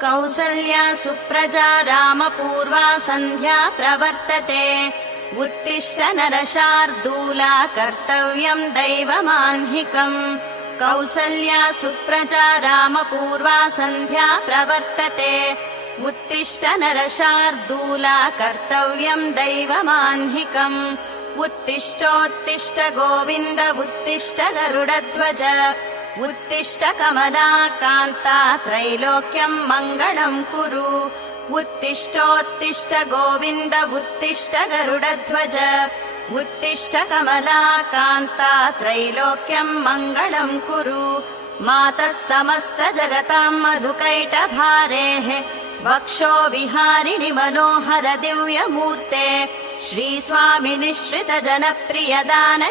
कौसल्या सुप्रजा रामपूर्वा सन्ध्या प्रवर्तते उत्तिष्ठ नरशार्दूला कर्तव्यम् दैवमाह्निकम् कौसल्या सुप्रजा रामपूर्वा सन्ध्या प्रवर्तते उत्तिष्ठ नरशार्दूला कर्तव्यम् दैवमाह्निकम् उत्तिष्ठोत्तिष्ठ गोविन्द उत्तिष्ठ गरुडध्वज उत्तिष्ठ कमलाकान्ता त्रैलोक्यम् मङ्गलम् कुरु उत्तिष्ठोत्तिष्ठ गोविन्द उत्तिष्ठ गरुडध्वज उत्तिष्ठ कमलाकान्ता त्रैलोक्यम् मङ्गलम् कुरु मातः समस्त जगताम् मधुकैटभारेः वक्षो विहारिणि मनोहर दिव्यमूर्ते श्रीस्वामिनिश्रित जनप्रिय दान